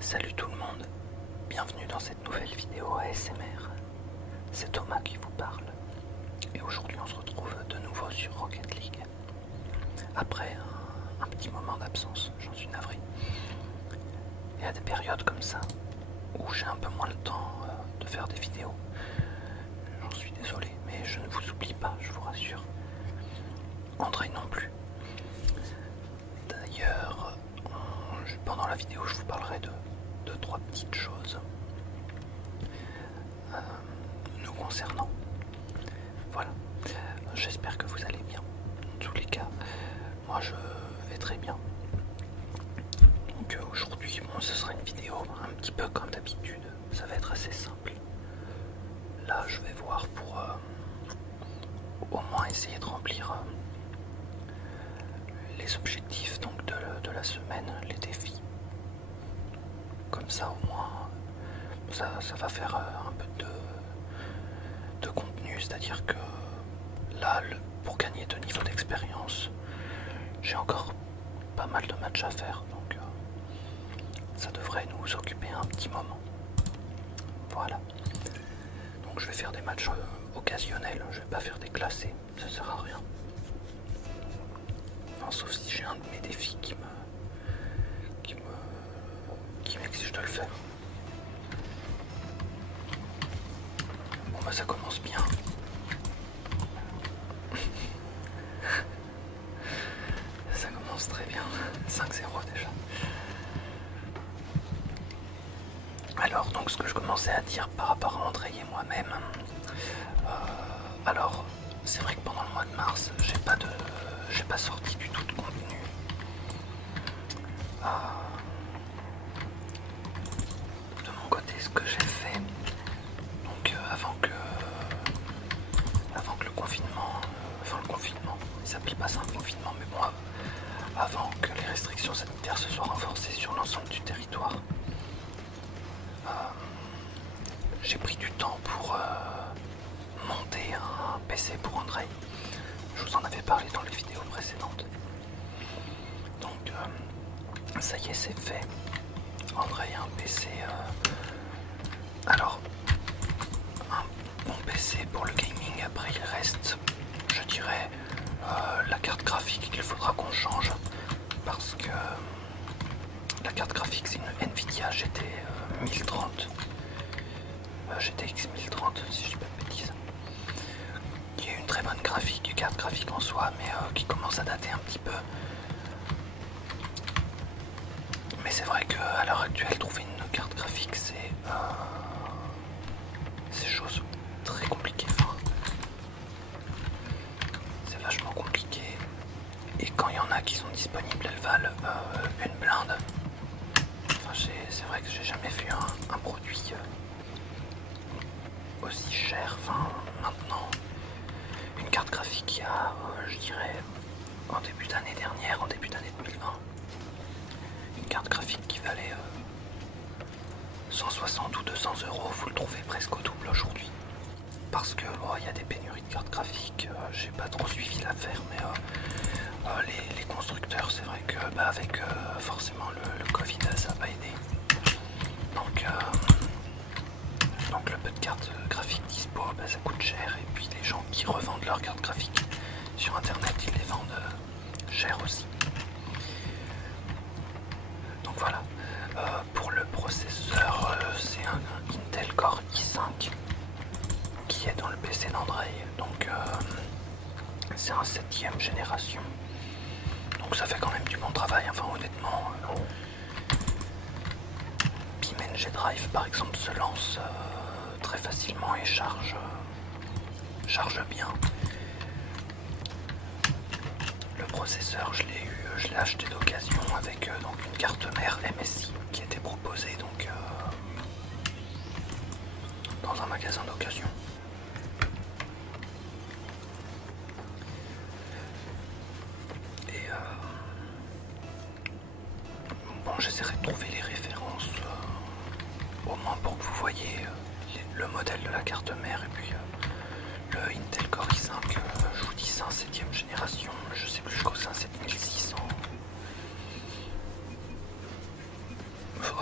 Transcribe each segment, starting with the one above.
Salut tout le monde, bienvenue dans cette nouvelle vidéo ASMR. C'est Thomas qui vous parle. Et aujourd'hui on se retrouve de nouveau sur Rocket League. Après un petit moment d'absence, j'en suis navré. Il y a des périodes comme ça où j'ai un peu moins le temps de faire des vidéos. J'en suis désolé, mais je ne vous oublie pas, je vous rassure. André non plus. D'ailleurs, pendant la vidéo, je vous parlerai de trois petites choses nous concernant. Voilà. J'espère que vous allez bien. En tous les cas, moi je vais très bien. Donc aujourd'hui, ce sera une vidéo un petit peu comme d'habitude. Ça va être assez simple. Là, je vais voir pour au moins essayer de remplir les objectifs donc de la semaine, les défis. Comme ça au moins ça va faire un peu de contenu, c'est-à-dire que là pour gagner 2 niveaux d'expérience j'ai encore pas mal de matchs à faire, donc ça devrait nous occuper un petit moment. Voilà, donc je vais faire des matchs occasionnels, je vais pas faire des classés, ça sert à rien. Enfin, sauf si j'ai un de mes défis qui m'exige de le faire. Bon bah ça commence bien. Ça commence très bien. 5-0 déjà. Alors donc ce que je commençais à dire par rapport à André et moi-même. Alors c'est vrai que pendant le mois de mars j'ai pas sorti du tout de contenu. De mon côté, ce que j'ai fait, donc avant que le confinement, il s'appelle pas ça un confinement, mais bon, avant que les restrictions sanitaires se soient renforcées sur l'ensemble du territoire, j'ai pris du temps pour monter un PC pour André. Je vous en avais parlé dans les vidéos précédentes. Donc ça y est, c'est fait. André a un PC. Alors, un bon PC pour le gaming. Après, il reste, je dirais, la carte graphique qu'il faudra qu'on change. Parce que la carte graphique, c'est une Nvidia GT 1030. GTX 1030, si je dis pas de bêtises. Qui est une très bonne graphique, carte graphique en soi, mais qui commence à dater un petit peu. Mais c'est vrai qu'à l'heure actuelle, trouver une carte graphique, c'est chose très compliquée. Enfin, c'est vachement compliqué. Et quand il y en a qui sont disponibles, elles valent une blinde. Enfin, c'est vrai que j'ai jamais vu un produit aussi cher. Enfin, maintenant, une carte graphique il y a, je dirais, en début d'année dernière, en début d'année 2020, une carte graphique qui valait 160 ou 200 euros, vous le trouvez presque au double aujourd'hui. Parce que il y a des pénuries de cartes graphiques, j'ai pas trop suivi l'affaire, mais les constructeurs, c'est vrai que avec forcément le Covid, ça n'a pas aidé. Donc le peu de cartes graphiques dispo, ça coûte cher, et puis les gens qui revendent leurs cartes graphiques sur internet, ils les vendent cher aussi. Donc voilà. Pour le processeur, c'est un Intel Core i5 qui est dans le PC d'André, donc c'est un 7ème génération, donc ça fait quand même du bon travail. Enfin honnêtement, BeamNG Drive par exemple se lance très facilement et charge bien. Le processeur, je l'ai acheté d'occasion avec donc une carte mère MSI qui était proposée donc dans un magasin d'occasion. Et bon, j'essaierai de trouver les références au moins pour que vous voyez le modèle de la carte mère, et puis le Intel Core i5, je vous dis c'est un 7ème génération, je sais plus, je crois que c'est un 7600.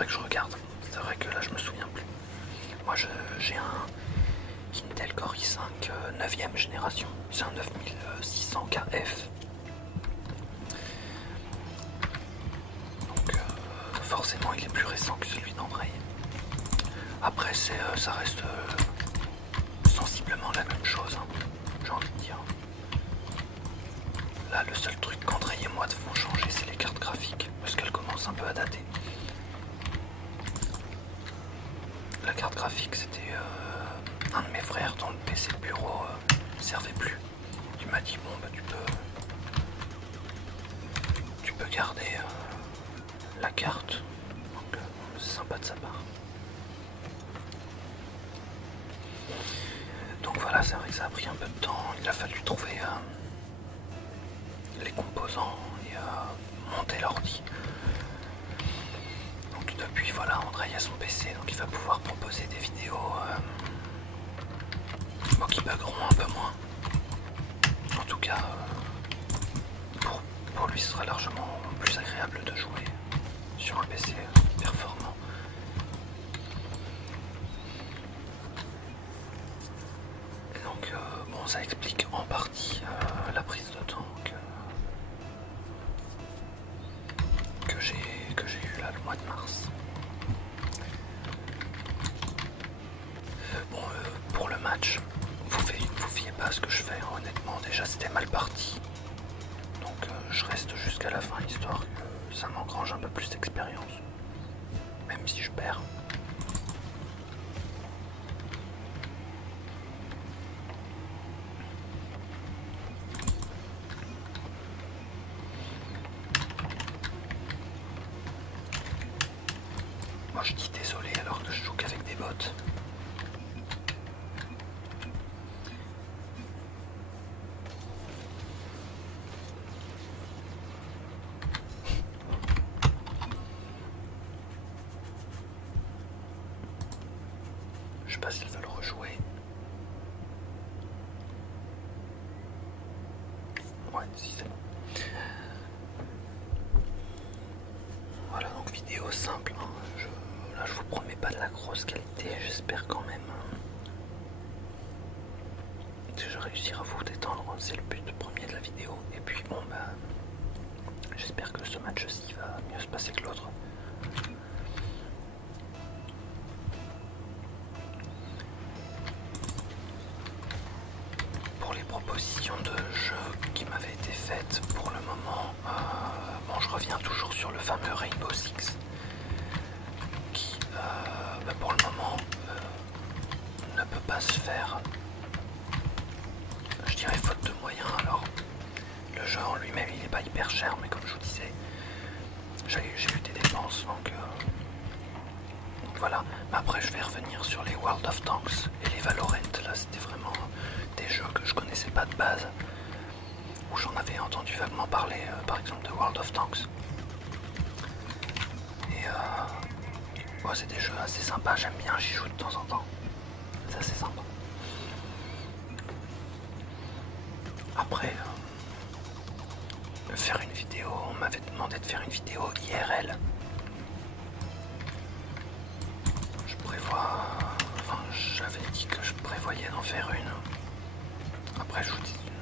faudrait que je regarde. C'est vrai que là je me souviens plus. Moi j'ai un Intel Core i5 9ème génération. C'est un 9600 KF. Donc forcément il est plus récent que celui d'Andrei. Après ça reste sensiblement la même chose, hein, j'ai envie de dire. Là le seul truc qu'Andrei et moi devons changer c'est les cartes graphiques, parce qu'elles commencent un peu à dater. La carte graphique c'était un de mes frères dont le PC de bureau servait plus. Il m'a dit bon bah tu peux garder la carte, donc c'est sympa de sa part. Donc voilà, c'est vrai que ça a pris un peu de temps, il a fallu trouver les composants et monter l'ordi. Donc depuis voilà, Andrei a son PC, donc il va pouvoir proposer des vidéos qui buggeront un peu moins. En tout cas, pour lui ce sera largement plus agréable de jouer sur un PC performant. Donc bon, ça explique en partie la prise de temps que j'ai eu là le mois de mars. Bon, pour le match, vous fiez pas à ce que je fais, honnêtement, déjà c'était mal parti. Donc je reste jusqu'à la fin, histoire que ça m'engrange un peu plus d'expérience. Même si je perds. Moi je dis désolé alors que je joue qu'avec des bots. Je sais pas s'ils veulent rejouer. Ouais, si c'est bon. Voilà, donc vidéo simple. Hein. Là, je vous promets pas de la grosse qualité, j'espère quand même que je réussirai à vous détendre. C'est le but premier de la vidéo. Et puis bon, bah, j'espère que ce match-ci va mieux se passer que l'autre. Pour les propositions de jeux qui m'avaient été faites, pour le moment, bon, je reviens toujours sur le fameux Rainbow Six, qui, bah, pour le moment, ne peut pas se faire, je dirais, faute de moyens. Alors, le jeu en lui-même, il n'est pas hyper cher, mais comme je vous disais, j'ai eu des dépenses, donc voilà. Mais après, je vais revenir sur les World of Tanks et les Valorant. Là, c'était vraiment des jeux que je connaissais pas de base, où j'en avais entendu vaguement parler, par exemple de World of Tanks. Et ouais, c'est des jeux assez sympas, j'aime bien, j'y joue de temps en temps. C'est assez sympa. Après, faire une vidéo, on m'avait demandé de faire une vidéo IRL. J'avais dit que je prévoyais d'en faire une. Après,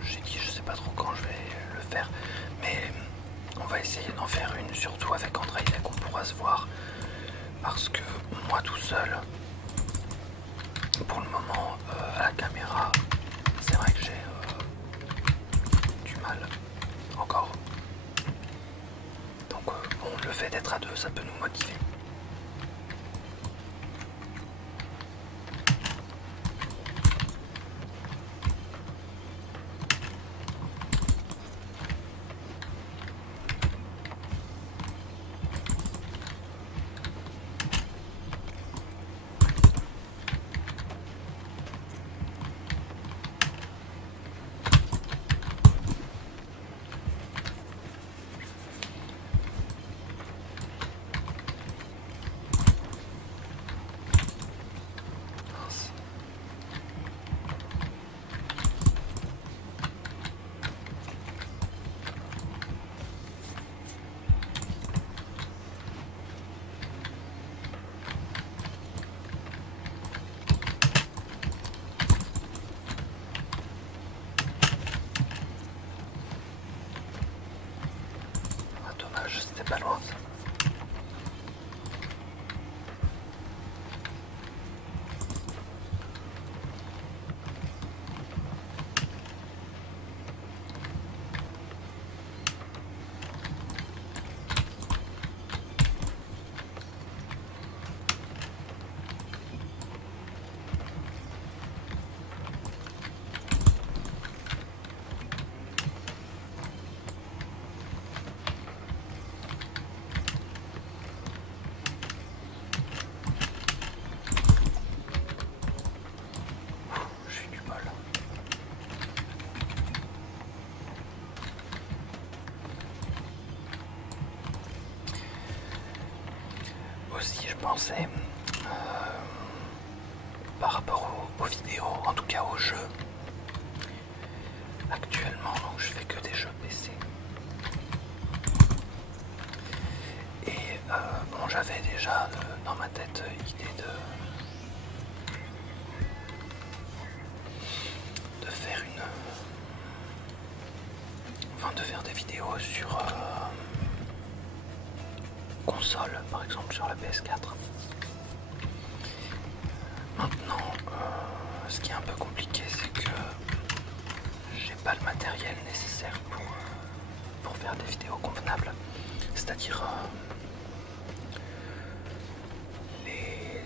j'ai dit, je sais pas trop quand je vais le faire, mais on va essayer d'en faire une, surtout avec Andrei, dès qu'on pourra se voir, parce que moi tout seul, pour le moment, à la caméra, c'est vrai que j'ai du mal, encore. Donc bon, le fait d'être à deux, ça peut nous motiver. c'était pas loin ça. Aussi je pensais par rapport aux vidéos, en tout cas aux jeux. Actuellement donc, je fais que des jeux PC. Et bon, j'avais déjà dans ma tête l'idée de faire de faire des vidéos sur console, par exemple sur la PS4. Maintenant, ce qui est un peu compliqué, c'est que j'ai pas le matériel nécessaire pour faire des vidéos convenables. C'est-à-dire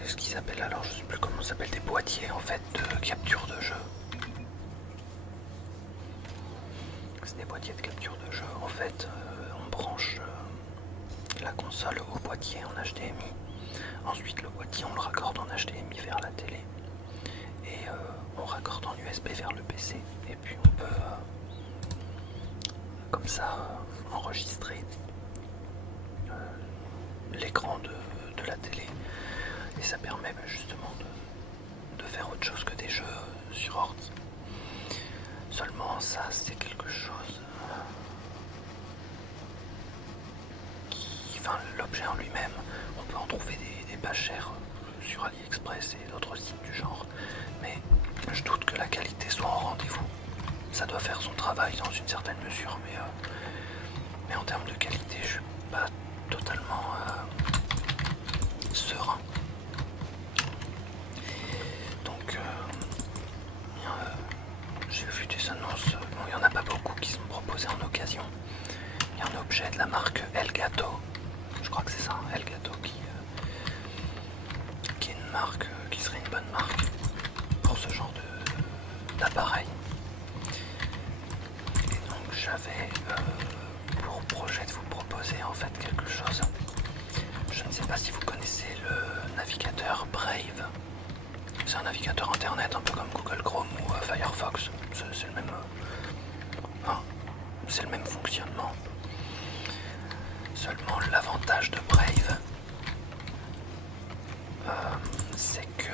ce qu'ils appellent, alors je sais plus comment ça s'appelle, des boîtiers en fait de capture de jeu. C'est des boîtiers de capture de jeu. En fait, on branche la console au boîtier en HDMI. Ensuite, le boîtier, on le raccorde en HDMI vers la télé. Et on raccorde en USB vers le PC. Et puis on peut, comme ça, enregistrer l'écran de la télé. Et ça permet justement de faire autre chose que des jeux sur ordi. Seulement, ça, c'est quelque chose enfin, l'objet en lui-même, on peut en trouver des pas chers sur AliExpress et d'autres sites du genre, mais je doute que la qualité soit au rendez-vous. Ça doit faire son travail dans une certaine mesure, mais en termes de qualité, je suis pas totalement serein. Donc, j'ai vu des annonces, bon, il n'y en a pas beaucoup qui sont proposées en occasion. Il y a un objet de la marque Elgato, je crois que c'est ça, Elgato, qui est une marque, qui serait une bonne marque pour ce genre d'appareil. Et donc j'avais pour projet de vous proposer en fait quelque chose. Je ne sais pas si vous connaissez le navigateur Brave. C'est un navigateur internet un peu comme Google Chrome ou Firefox. C'est le même, c'est le même fonctionnement. Seulement l'avantage de Brave, c'est que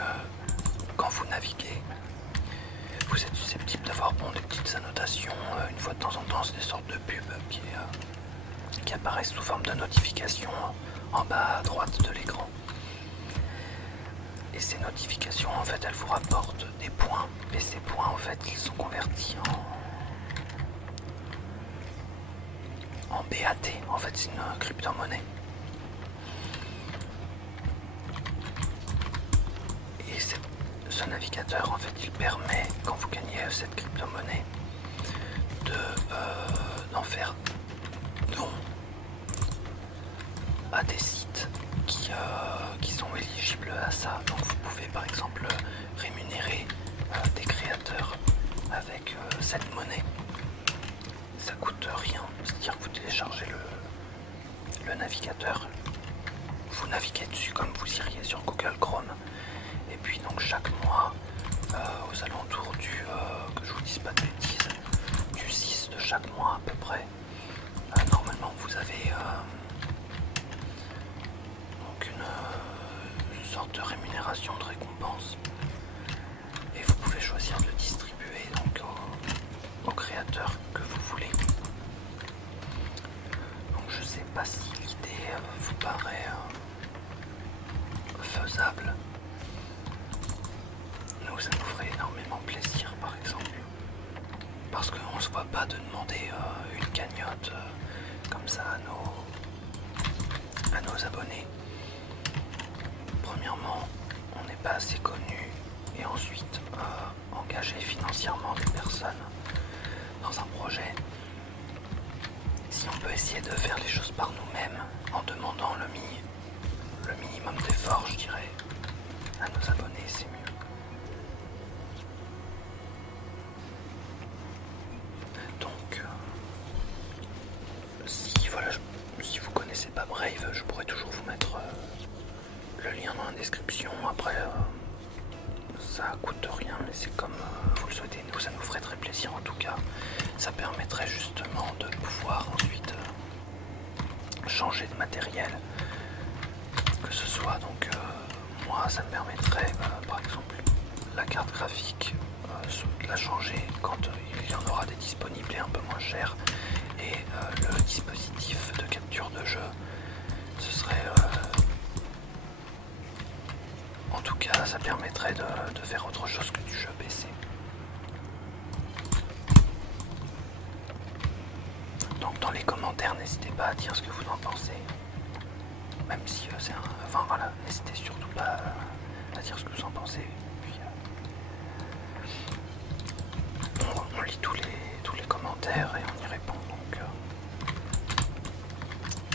quand vous naviguez, vous êtes susceptible d'avoir des petites annotations. Une fois de temps en temps, c'est des sortes de pubs qui apparaissent sous forme de notifications en bas à droite de l'écran. Et ces notifications, en fait, elles vous rapportent des points. Et ces points, en fait, ils sont convertis en BAT. En fait, c'est une crypto-monnaie. Et ce navigateur, en fait, il permet, quand vous gagnez cette crypto-monnaie, d'en faire don à des sites qui sont éligibles à ça. Donc vous pouvez par exemple rémunérer des créateurs avec cette monnaie. Ça coûte rien, c'est-à-dire que vous téléchargez le navigateur, vous naviguez dessus comme vous iriez sur Google Chrome, et puis donc chaque mois, aux alentours que je vous dise pas de bêtises, du 6 de chaque mois à peu près, normalement vous avez donc une sorte de rémunération, de récompense, et vous pouvez choisir de le distribuer donc aux créateurs que vous voulez. Donc je sais pas si l'idée vous paraît faisable. Nous, ça nous ferait énormément plaisir par exemple, parce qu'on se voit pas de demander une cagnotte comme ça je pourrais toujours vous mettre le lien dans la description. Après, ça coûte rien, mais c'est comme vous le souhaitez. Nous, ça nous ferait très plaisir en tout cas. Ça permettrait justement de pouvoir ensuite changer de matériel, que ce soit donc moi ça me permettrait par exemple la carte graphique de la changer quand il y en aura des disponibles et un peu moins cher, et le dispositif de capture de jeu, ce serait en tout cas ça permettrait de faire autre chose que du jeu PC. Donc dans les commentaires, n'hésitez pas à dire ce que vous en pensez. Même si c'est un... Enfin voilà, n'hésitez surtout pas à dire ce que vous en pensez. Puis, on lit tous les commentaires et on y répond.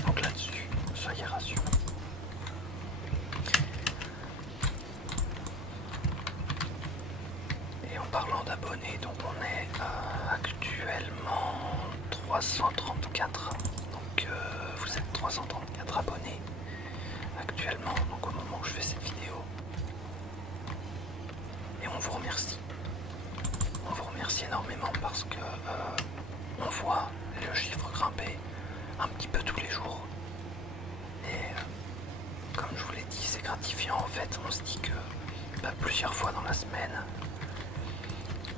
Donc là-dessus, soyez rassurés. Et en parlant d'abonnés, donc on est actuellement 334. Donc vous êtes 334 abonnés actuellement, donc au moment où je fais cette vidéo. Et on vous remercie. On vous remercie énormément parce que on voit le chiffre grimper un petit peu tous les jours. Et comme je vous l'ai dit, c'est gratifiant en fait. On se dit que plusieurs fois dans la semaine,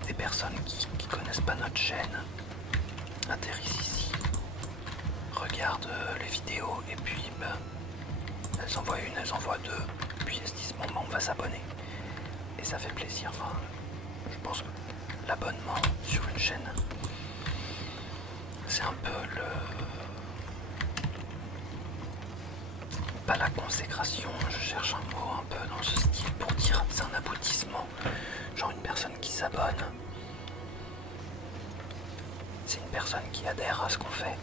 des personnes qui connaissent pas notre chaîne atterrissent ici, regardent les vidéos et puis elles envoient une, elles envoient deux, puis elles se disent bon on va s'abonner. Et ça fait plaisir. Enfin, je pense que l'abonnement sur une chaîne, c'est un peu pas la consécration, je cherche un mot un peu dans ce style pour dire c'est un aboutissement. Genre une personne qui s'abonne, c'est une personne qui adhère à ce qu'on fait.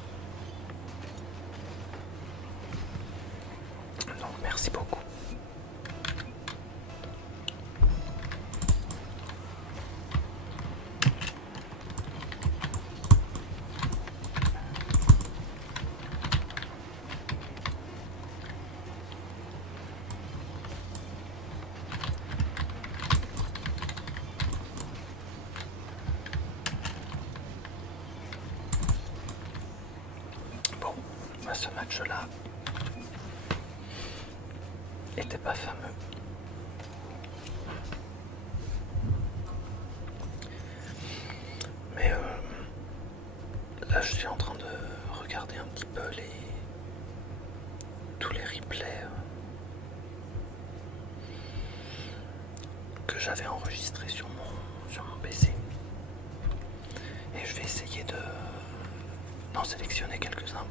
Donc merci beaucoup. Bon, ce match-là était pas fameux. Mais là je suis en train de regarder un petit peu tous les replays que j'avais enregistrés sur mon PC. Et je vais essayer d'en sélectionner quelques-uns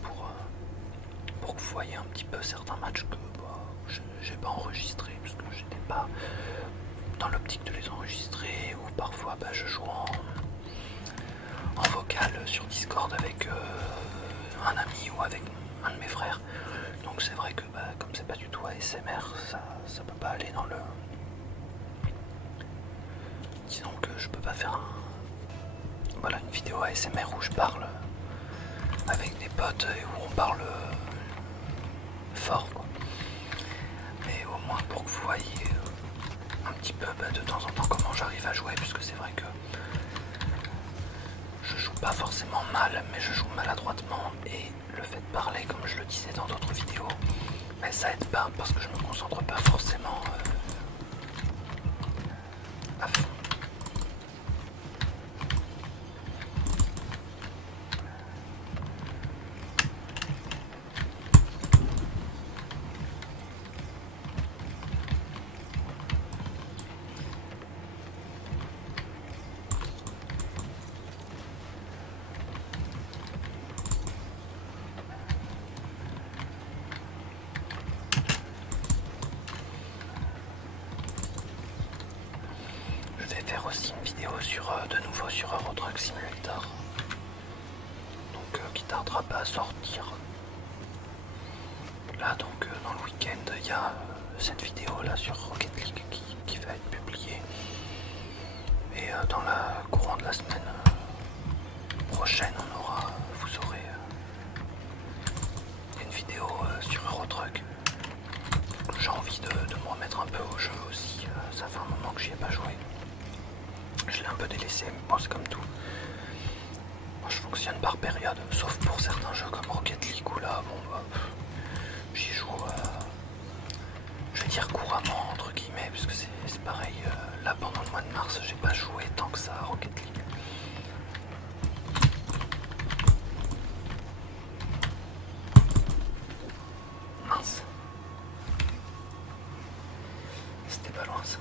pour que vous voyez un petit peu certains matchs que j'ai pas enregistrés parce que j'étais pas dans l'optique de les enregistrer, ou parfois je joue en vocal sur Discord avec un ami ou avec un de mes frères. Donc c'est vrai que comme c'est pas du tout ASMR, ça peut pas aller dans le... Disons que je peux pas faire une vidéo ASMR où je parle avec des potes et où on parle fort quoi. Mais au moins pour que vous voyez un petit peu de temps en temps comment j'arrive à jouer, puisque c'est vrai que je joue pas forcément mal, mais je joue maladroitement, et le fait de parler, comme je le disais dans d'autres vidéos, mais ça aide pas parce que je me concentre pas forcément à fond. Faire aussi une vidéo de nouveau sur Euro Truck Simulator, donc qui tardera pas à sortir. Là donc dans le week-end il y a cette vidéo là sur Rocket League qui va être publiée, et dans la courant de la semaine prochaine vous aurez une vidéo sur Euro Truck remettre un peu au jeu aussi, ça fait un moment que j'y ai pas joué. Je l'ai un peu délaissé, mais bon c'est comme tout. Moi je fonctionne par période, sauf pour certains jeux comme Rocket League où là, bon bah, j'y joue, je vais dire couramment entre guillemets, puisque c'est pareil, là pendant le mois de mars j'ai pas joué tant que ça à Rocket League. Mince. C'était pas loin ça.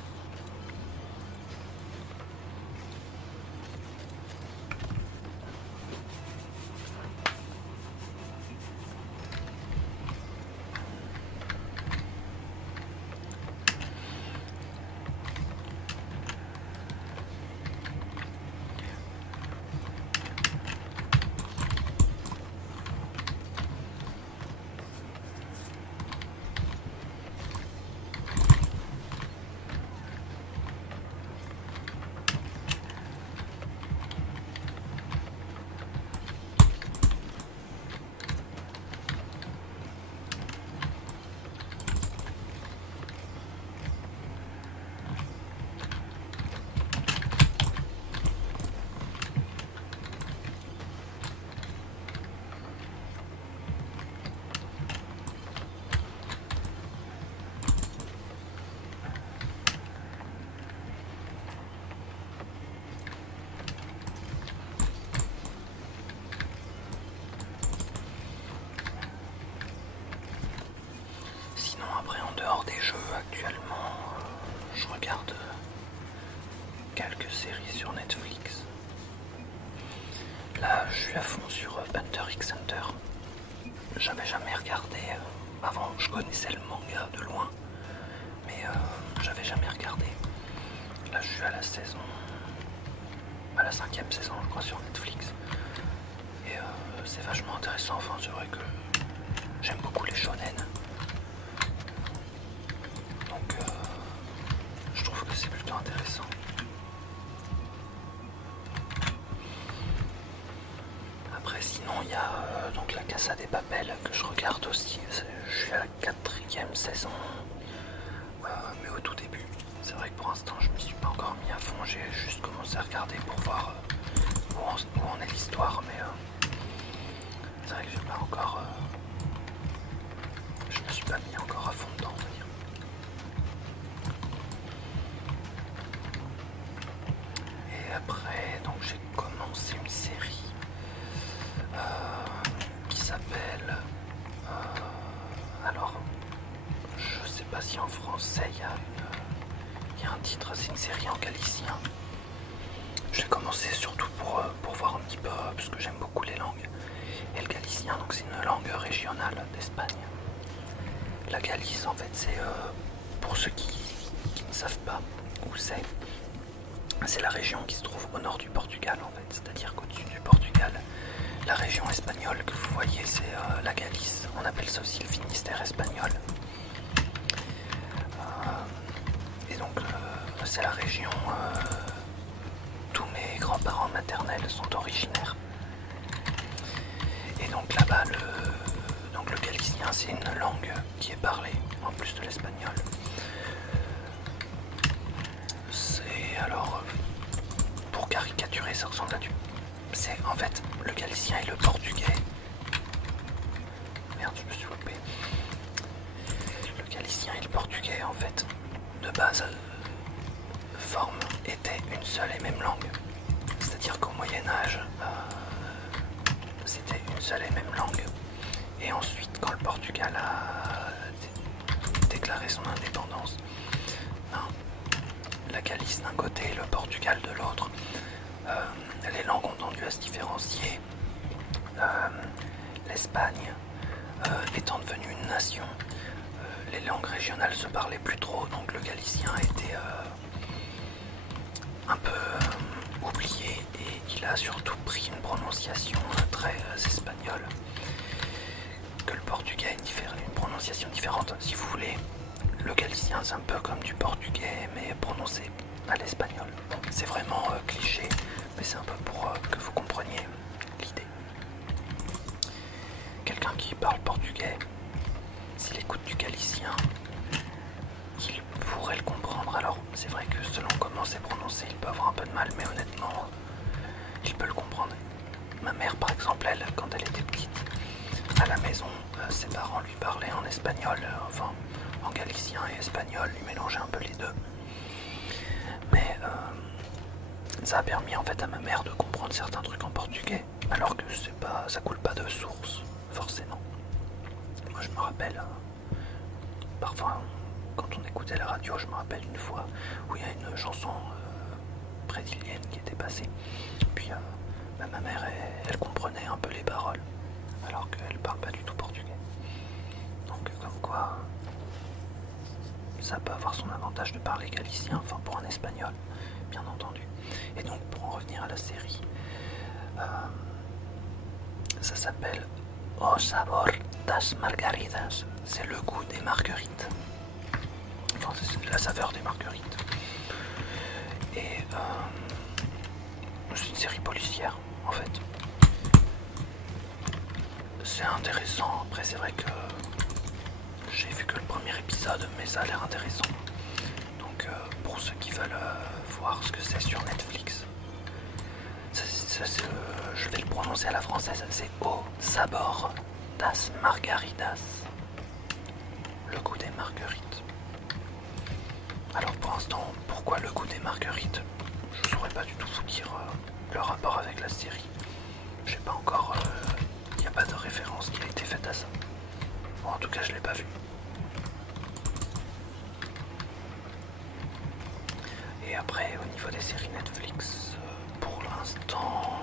Après, en dehors des jeux, actuellement, je regarde quelques séries sur Netflix. Là, je suis à fond sur Hunter x Hunter. J'avais jamais regardé. Avant, je connaissais le manga de loin, mais j'avais jamais regardé. Là, je suis à la saison, à la 5e saison, je crois, sur Netflix. Et c'est vachement intéressant. Enfin, c'est vrai que j'aime beaucoup les shonen. Je trouve que c'est plutôt intéressant. Après sinon il y a donc la Casa des Papel que je regarde aussi. Je suis à la 4e saison, mais au tout début. C'est vrai que pour l'instant je me suis pas encore mis à fond. J'ai juste commencé à regarder pour voir où en est l'histoire, mais c'est vrai que j'ai pas encore. Je me suis pas mis encore à fond dedans, on va dire. Et après, donc j'ai commencé une série qui s'appelle. Alors, je sais pas si en français il y a un titre, c'est une série en galicien. Je l'ai commencé surtout pour voir un petit peu, parce que j'aime beaucoup les langues. Et le galicien, donc c'est une langue régionale d'Espagne. La Galice, en fait, c'est pour ceux qui ne savent pas où c'est la région qui se trouve au nord du Portugal, en fait. C'est-à-dire qu'au-dessus du Portugal, la région espagnole que vous voyez, c'est la Galice. On appelle ça aussi le Finistère espagnol. Et donc, c'est la région. Tous mes grands-parents maternels sont originaires. Et donc là-bas, le galicien, c'est une langue qui est parlée, en plus de l'espagnol. C'est alors, pour caricaturer, ça ressemble à c'est en fait le galicien et le portugais. Merde, je me suis loupé. Le galicien et le portugais, en fait, de base, étaient une seule et même langue. C'est-à-dire qu'au Moyen-Âge, c'était une seule et même langue. Et ensuite, quand le Portugal a déclaré son indépendance, la Galice d'un côté et le Portugal de l'autre, les langues ont tendu à se différencier. L'Espagne étant devenue une nation, les langues régionales se parlaient plus trop, donc le galicien était un peu oublié et il a surtout pris une prononciation très espagnole. Que le portugais a une prononciation différente. Si vous voulez, le galicien c'est un peu comme du portugais mais prononcé à l'espagnol. Bon, c'est vraiment cliché, mais c'est un peu pour que vous compreniez l'idée. Quelqu'un qui parle portugais, s'il écoute du galicien, il ses parents lui parlaient en espagnol, enfin en galicien et espagnol, lui mélangeait un peu les deux. Mais ça a permis en fait à ma mère de comprendre certains trucs en portugais, alors que ça coule pas de source, forcément. Moi je me rappelle, parfois quand on écoutait la radio, je me rappelle une fois où il y a une chanson brésilienne qui était passée. Puis ma mère, elle comprenait un peu les paroles, alors qu'elle parle pas du tout portugais. Donc comme quoi, ça peut avoir son avantage de parler galicien, enfin pour un espagnol, bien entendu. Et donc pour en revenir à la série, ça s'appelle O Sabor das Margaridas, c'est le goût des marguerites. Enfin c'est la saveur des marguerites. Et c'est une série policière en fait. C'est intéressant, après c'est vrai que j'ai vu que le premier épisode, mais ça a l'air intéressant. Donc pour ceux qui veulent voir ce que c'est sur Netflix, je vais le prononcer à la française, c'est O Sabor das Margaridas, le goût des marguerites. Alors pour l'instant, pourquoi le goût des marguerites? Je ne saurais pas du tout vous dire le rapport avec la série. Je sais pas encore, il n'y a pas de référence qui a été faite à ça. Bon, en tout cas je l'ai pas vu. Et après au niveau des séries Netflix, pour l'instant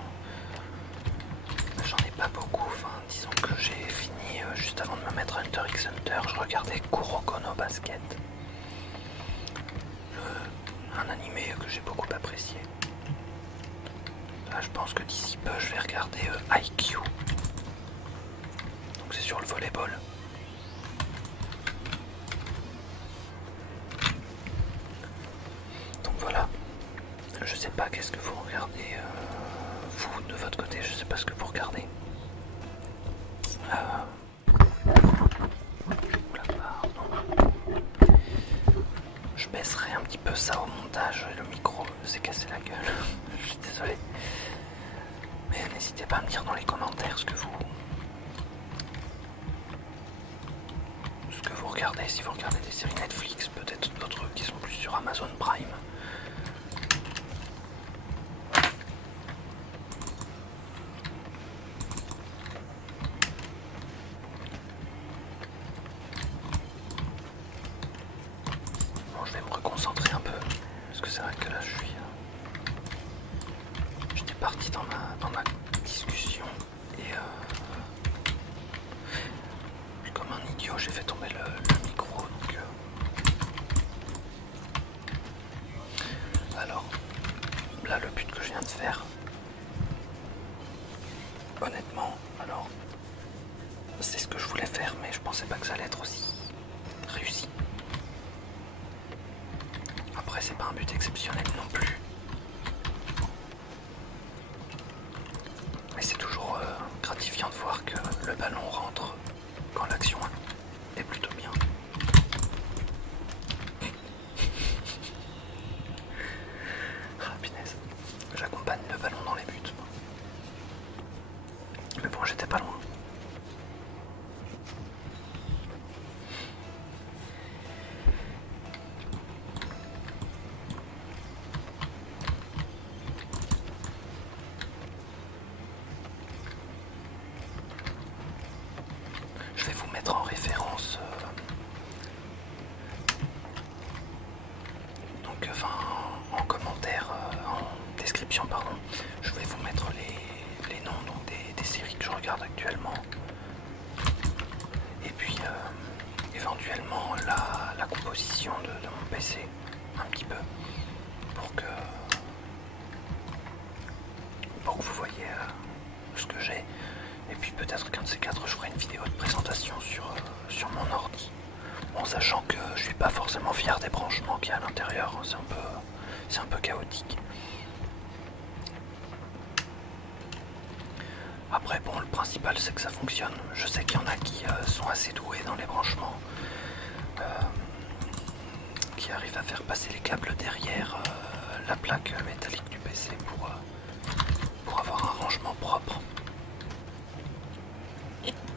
j'en ai pas beaucoup. Enfin disons que j'ai fini juste avant de me mettre à Hunter x Hunter, je regardais Kuroko no Basket, un animé que j'ai beaucoup apprécié. Là je pense que d'ici peu je vais regarder IQ. Donc c'est sur le volleyball. Donc voilà. Je sais pas qu'est-ce que vous regardez, vous de votre côté, je sais pas ce que vous regardez. Je baisserai un petit peu ça au montage, le micro s'est cassé la gueule, je suis désolé. Mais n'hésitez pas à me dire dans les commentaires ce que vous regardez, si vous regardez des séries Netflix, peut-être d'autres qui sont plus sur Amazon Prime. Bon, je vais me reconcentrer un peu, parce que c'est vrai que là j'étais parti dans ma discussion et comme un idiot j'ai fait tomber le micro. Donc, alors là le but que je viens de faire, honnêtement, alors c'est ce que je voulais faire, mais je pensais pas que ça allait être aussi réussi. Après c'est pas un but exceptionnel non plus, mais c'est toujours gratifiant de voir que le ballon rentre quand l'action est plutôt bien. Ah punaise, j'accompagne le ballon dans les buts. Mais bon, j'étais pas loin. Je vais vous mettre en référence, donc enfin en commentaire, en description pardon, je vais vous mettre les noms donc, des séries que je regarde actuellement. Et puis éventuellement la composition de mon PC, un petit peu, pour que vous voyez ce que j'ai. Et puis peut-être qu'un de ces quatre je ferai une vidéo de présentation sur mon ordi. Bon, sachant que je suis pas forcément fier des branchements qu'il y a à l'intérieur, c'est un peu chaotique. Après bon, le principal c'est que ça fonctionne. Je sais qu'il y en a qui sont assez doués dans les branchements, qui arrivent à faire passer les câbles derrière la plaque métallique du PC pour avoir un rangement propre.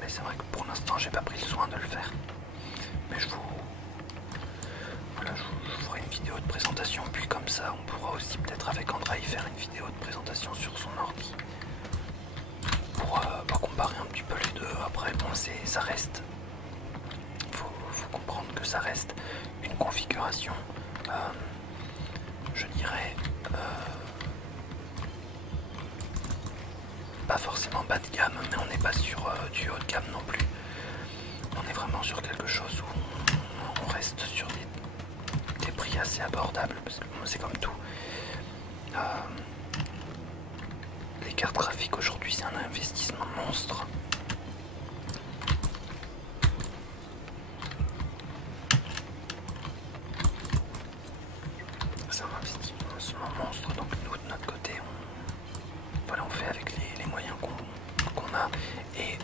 mais c'est vrai que pour l'instant j'ai pas pris le soin de le faire. Mais voilà, je vous ferai une vidéo de présentation, puis comme ça on pourra aussi peut-être avec Andrei faire une vidéo de présentation sur son ordi pour comparer un petit peu les deux. Après bon, ça reste, faut comprendre que ça reste une configuration, je dirais, pas forcément bas de gamme, mais on n'est pas sur du haut de gamme non plus. On est vraiment sur quelque chose où on reste sur des prix assez abordables, parce que c'est comme tout. Les cartes graphiques aujourd'hui, c'est un investissement monstre. C'est un investissement monstre, donc nous de notre côté, on fait avec les moyens qu'on a, et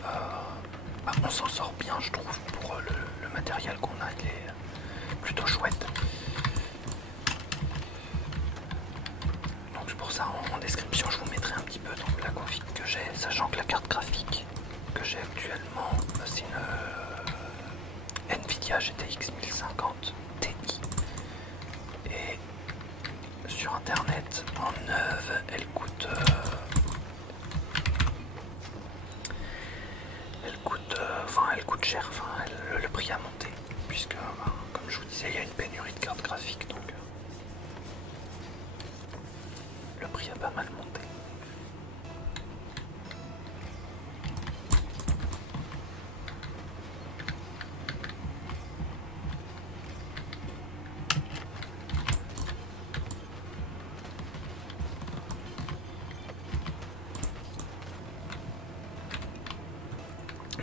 on s'en sort bien, je trouve, pour le matériel qu'on a, il est plutôt chouette. Donc c'est pour ça, en description, je vous mettrai un petit peu donc, la config que j'ai, sachant que la carte graphique que j'ai actuellement, c'est une Nvidia GTX 1050 Ti. Et sur internet, en neuve, elle coûte cher, le prix a monté, puisque, comme je vous disais, il y a une pénurie de cartes graphiques, donc le prix a pas mal monté.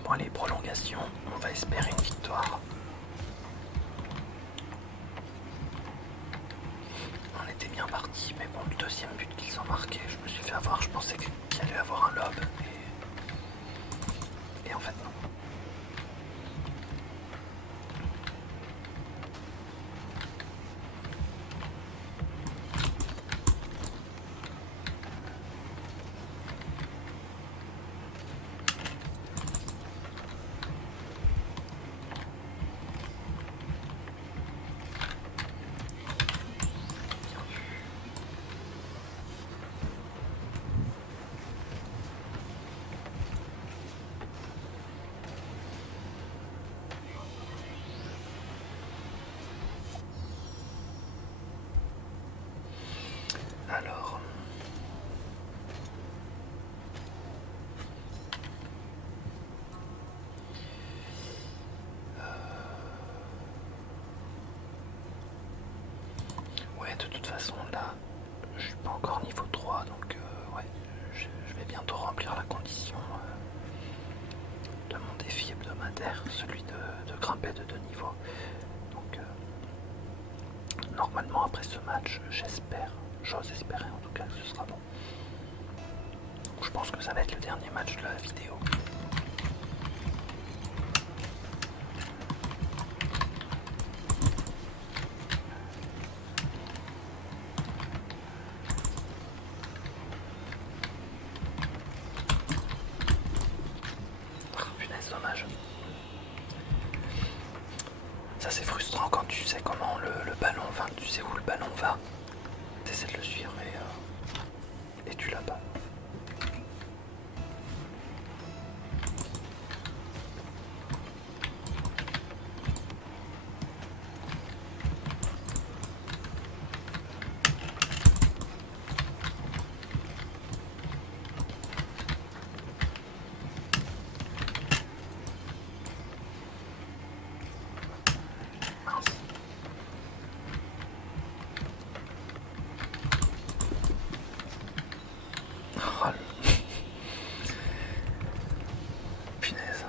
Bon, allez, prolongation, on va espérer une victoire. On était bien parti, mais bon, le deuxième but qu'ils ont marqué, je me suis fait avoir, je pensais qu'il allait avoir un lob, et en fait non. Alors, ouais, de toute façon là, je suis pas encore niveau 3, donc ouais, je vais bientôt remplir la condition de mon défi hebdomadaire, celui de grimper de 2 niveaux. Donc normalement après ce match, j'espère, j'ose espérer en tout cas que ce sera bon. Donc, je pense que ça va être le dernier match de la vidéo. Punaise, dommage. Ça c'est frustrant quand tu sais comment le ballon va, tu sais où le ballon va, tu essaies de le suivre et tu l'as pas. Mince. Oh, punaise.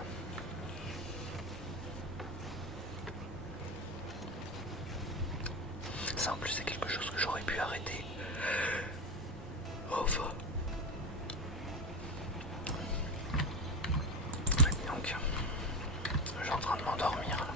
Ça en plus c'est quelque chose que j'aurais pu arrêter. Enfin. Ouais, dis donc. Je suis en train de m'endormir.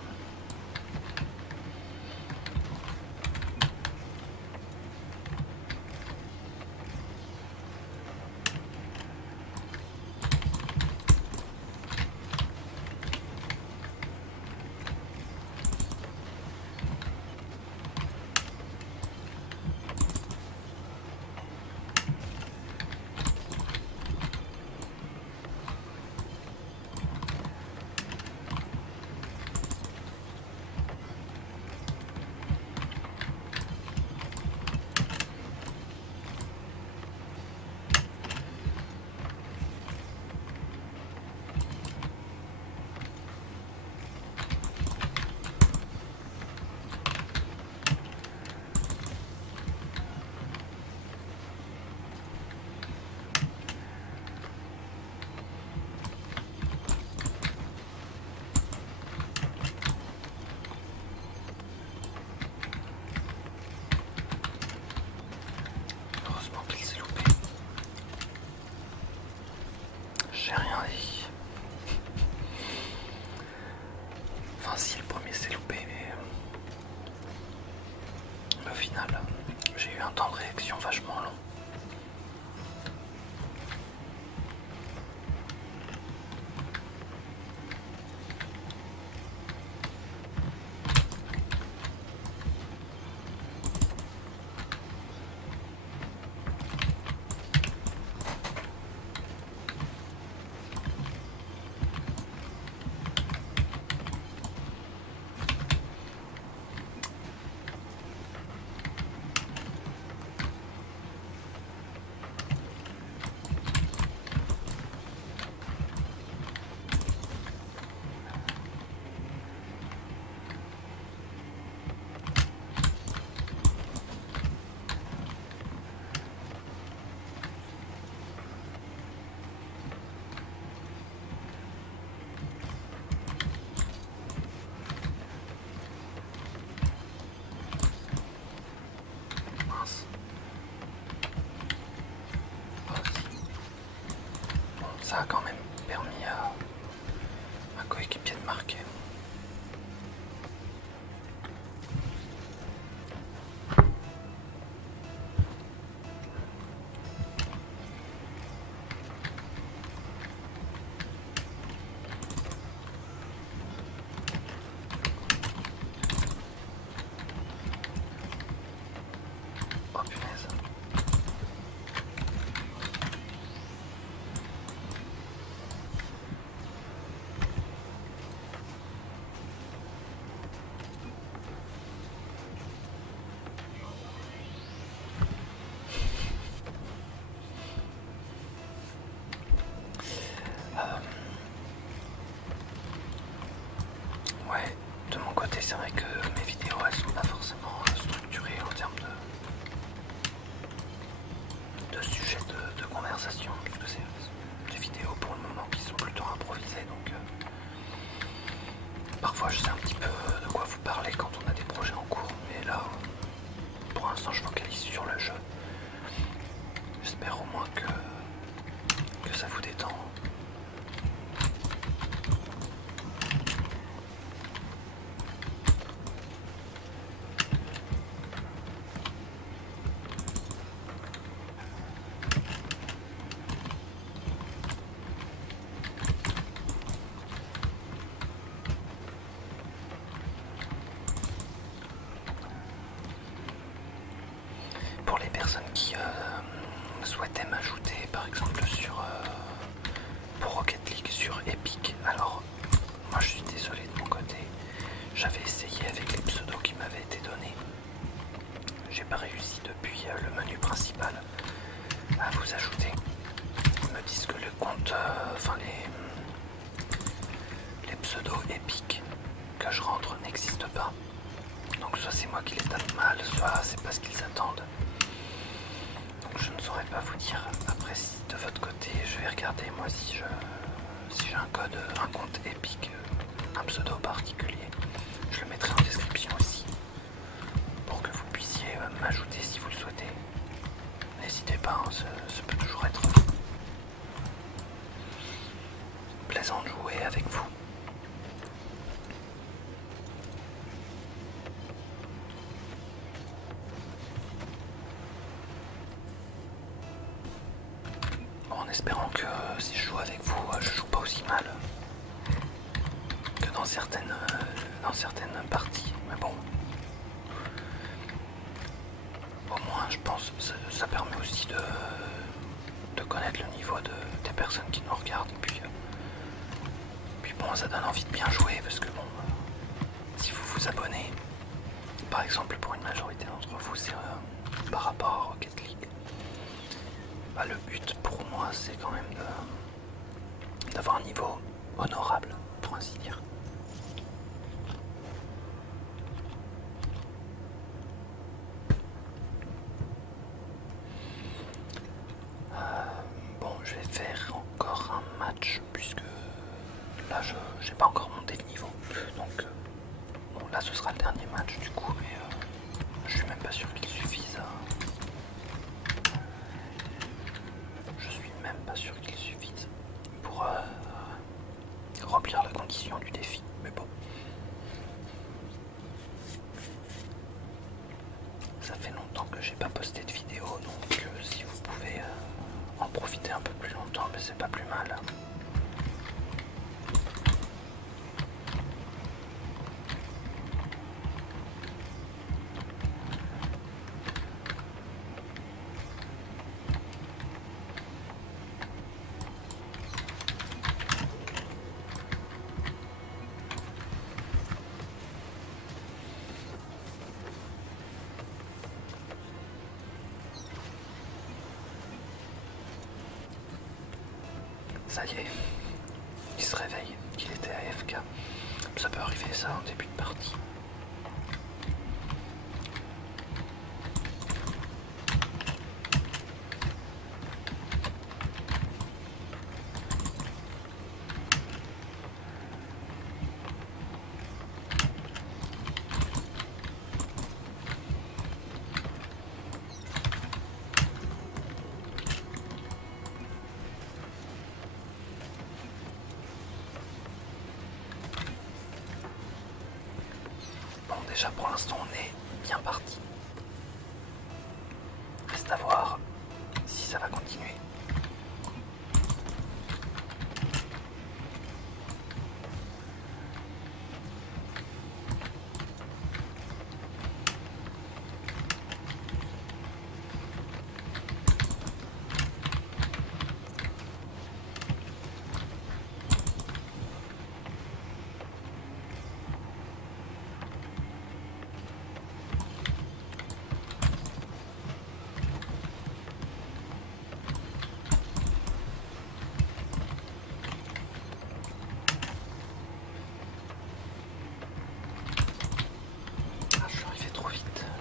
si le premier s'est loupé, mais au final, j'ai eu un temps de réaction vachement long. Ça a quand même permis à ma coéquipier de marquer. Oh punaise. Ouais, de mon côté, c'est vrai que mes vidéos, elles sont pas forcément structurées en termes de sujets de conversation, parce que c'est des vidéos pour le moment qui sont plutôt improvisées, donc parfois je sais un petit peu de quoi vous parler quand on a des projets en cours, mais là, pour l'instant, je focalise sur le jeu. J'espère au moins que ça vous détend. Pour les personnes qui souhaitaient m'ajouter par exemple pour Rocket League sur Epic, alors moi je suis désolé de mon côté, j'avais essayé avec les pseudos qui m'avaient été donnés, j'ai pas réussi depuis le menu principal à vous ajouter. Ils me disent que le compte, les pseudos Epic que je rentre n'existent pas, donc soit c'est moi qui les tape mal, soit c'est pas ce qu'ils attendent. Je ne saurais pas vous dire. Après, si de votre côté, je vais regarder moi si j'ai un code, un compte Epic, un pseudo particulier. Je le mettrai en description aussi pour que vous puissiez m'ajouter si vous le souhaitez. N'hésitez pas, hein, ça peut toujours être plaisant de jouer avec vous. En espérant que si je joue avec vous, je joue pas aussi mal que dans certaines parties. Mais bon, au moins je pense que ça permet aussi de connaître le niveau des personnes qui nous regardent. Puis bon, ça donne envie de bien jouer parce que bon, si vous vous abonnez, par exemple pour une majorité d'entre vous, c'est par rapport à Rocket League. Bah, le but pour moi, c'est quand même d'avoir un niveau honorable, pour ainsi dire. Bon, je vais faire encore un match, puisque là, j'ai pas encore monté de niveau. Donc, bon, là, ce sera le dernier match, du coup, mais je suis même pas sûr qu'il suffise à... Je suis même pas sûr qu'il suffise pour remplir la condition du défi, mais bon. Ça fait longtemps que j'ai pas posté de vidéo, donc si vous pouvez en profiter un peu plus longtemps, mais c'est pas plus mal. Ça y est, il se réveille, il était AFK. Ça peut arriver ça en début de partie. Bon, déjà pour l'instant on est bien parti. Reste à voir si ça va continuer.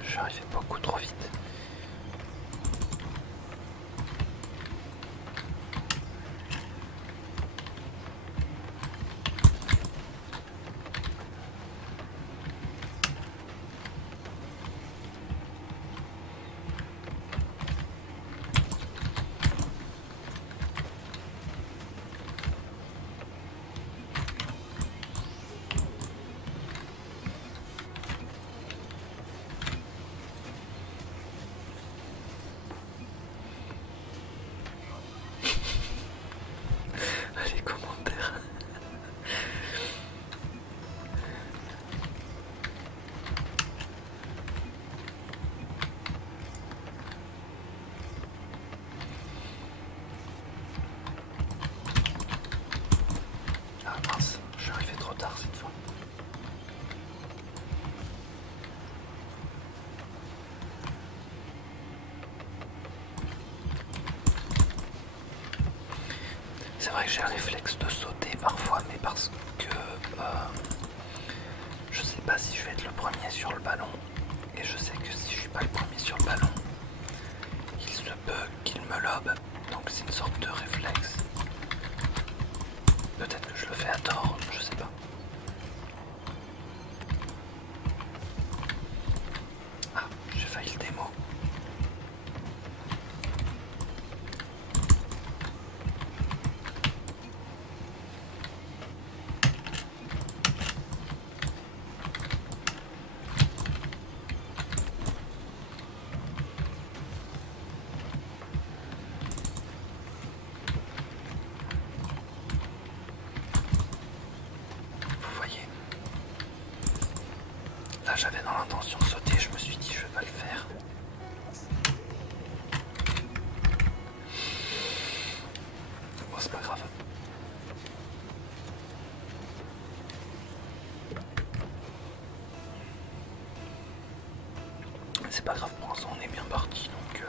Je suis arrivé beaucoup trop vite. Les commentaires. Ah mince, je suis arrivé trop tard cette fois. C'est vrai que j'ai le réflexe de sauter parfois, mais parce que je sais pas si je vais être le premier sur le ballon. Et je sais que si je suis pas le premier sur le ballon, il se peut qu'il me lobe. Donc c'est une sorte de réflexe. Peut-être que je le fais à tort, je sais pas. Ah, j'ai failli le démo. Vous voyez, là j'avais dans l'intention de sauter, je me suis dit je vais pas le faire. Bon, c'est pas grave. C'est pas grave, pour l'instant on est bien parti donc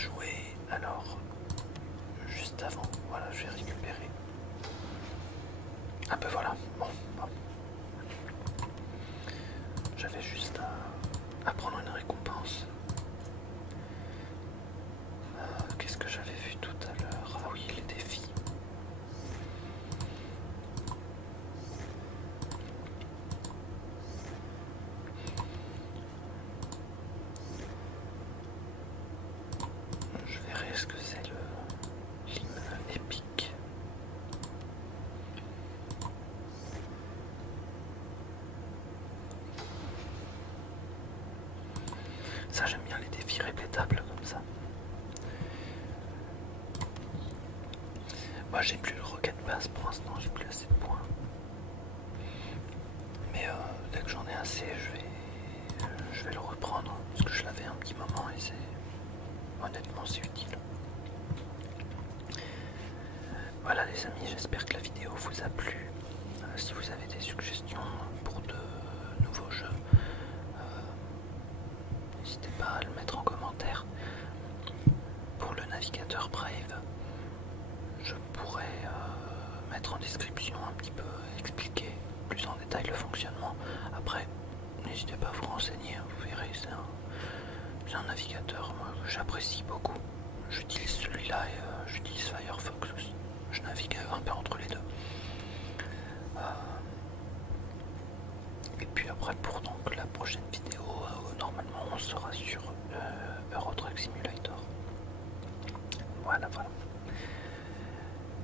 jouer. Alors, juste avant, voilà, je vais récupérer. Ah ben voilà, bon. J'avais juste à prendre une récompense. Qu'est-ce que j'avais vu tout à l'heure? Ah oui, les défis. Je verrai ce que c'est l'hymne épique. Ça, j'aime bien les défis répétables comme ça. Moi, j'ai plus le Rocket Pass pour l'instant, j'ai plus assez de points. Mais dès que j'en ai assez, je vais le reprendre parce que je l'avais un petit moment et honnêtement c'est utile. Voilà les amis, j'espère que la vidéo vous a plu. Si vous avez des suggestions pour de nouveaux jeux, n'hésitez pas à le mettre en commentaire. Pour le navigateur Brave, je pourrais mettre en description un petit peu, expliquer plus en détail le fonctionnement. Après, n'hésitez pas à vous renseigner, vous verrez, c'est un navigateur que j'apprécie beaucoup. J'utilise celui-là et j'utilise Firefox aussi. Je navigue un peu entre les deux. Et puis après, pour donc la prochaine vidéo, normalement on sera sur Euro Truck Simulator. Voilà.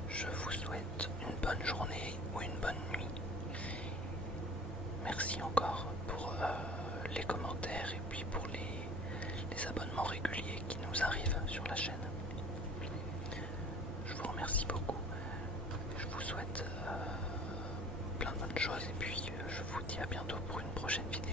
Je vous souhaite une bonne journée ou une bonne nuit. Merci encore pour les commentaires et puis pour les abonnements réguliers qui nous arrivent sur la chaîne. Je vous remercie beaucoup. Je vous souhaite plein de bonnes choses et puis je vous dis à bientôt pour une prochaine vidéo.